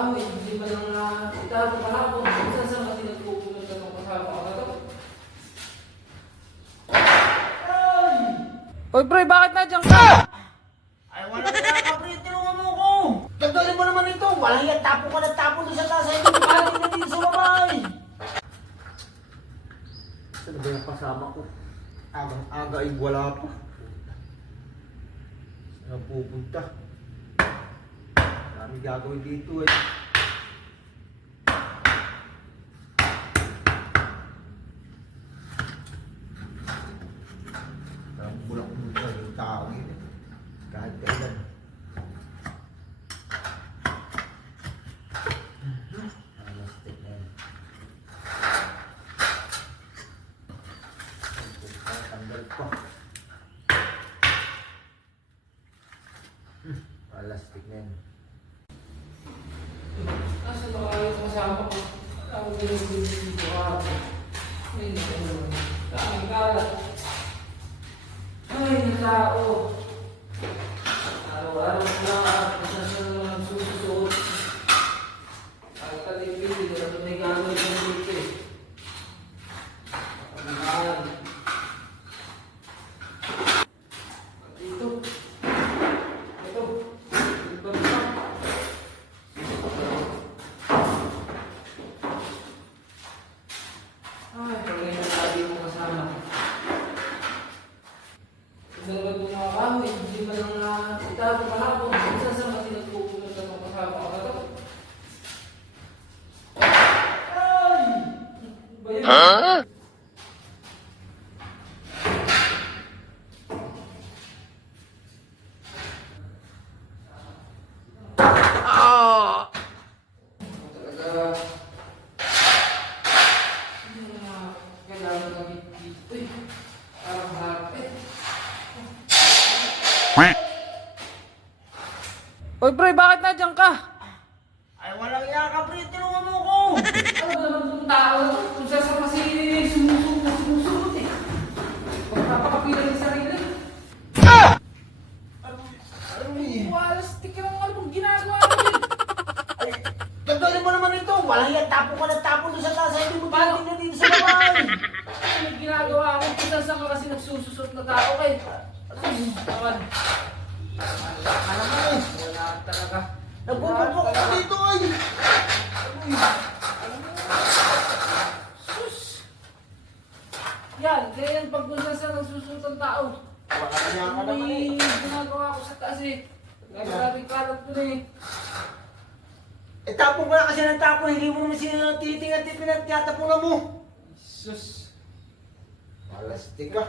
kahoy, hindi ba lang itago kahapon? Minsan saan kasi nagpupunod ka ng kasama ka na to? Ay! Oy, pre, bakit nandiyan ka? Ay, wala na ka, pre. Tulungan mo ko. Tagdalin mo naman ito. Walang yan. Tapo ka na tapo doon sa taas. Ay, hindi ka na dito sa babay. Saan ba yung kasama ko? Aga ay wala pa. Saan pupunta? Marami gagawin dito eh. Parang bulak-bulak yung tao yun eh. Kahit kailan. Alastik na yun. Tanggal pa. Alastik na yun. Nasa ba kayo ng kasama ko? Ako din dito kahapon. Ay, daming kalat. Ay, yung tao. Araw-araw na isa siya naman sususuot. At kalipin, ito may gagawin ng dito eh. Pagkakaan. At ito. Ito. Ito ba? Ay, pagkain na lagi mong kasama. Dalawa ng mga kahoy, hindi ba lang itago kahapon? Minsan saan kasi nagpupunod ka ng kasama ka na to? Ay! Ba yun? Talaga. Hindi na kailangan kami dito eh. Parang hapit. Oy, pre, bakit nandiyan ka? Ay, walang iya ka, pre. Tulungan mo ko. Ano ba naman itong tao? Kung saan kasi sumusunod eh. Pagpapakapilan yung sarili. Ano eh? Walas, tika lang ano bang ginagawa natin? Ay, tagdalin mo naman ito. Walang yan. Tapo ka na tapo doon sa taas. Ay, hindi mo pa na dito sa babay. Ano yung ginagawa mo? Kung saan ka kasi nagsususot na tao kay. Ay, naman. Alam mo eh. Wala talaga. Nagpupupok ka dito ay. Sus! Yan, ganyan pag kung saan nagsususot ang tao. Wala na yan ka Ano naman eh. yung ginagawa ko sa taas eh? Nagsabi kalat ko na eh. Eh, tapo ka na kasi ng tapo. Hindi mo naman siya tinitingan at pinagtatapunan mo. Sus! Malastik ka.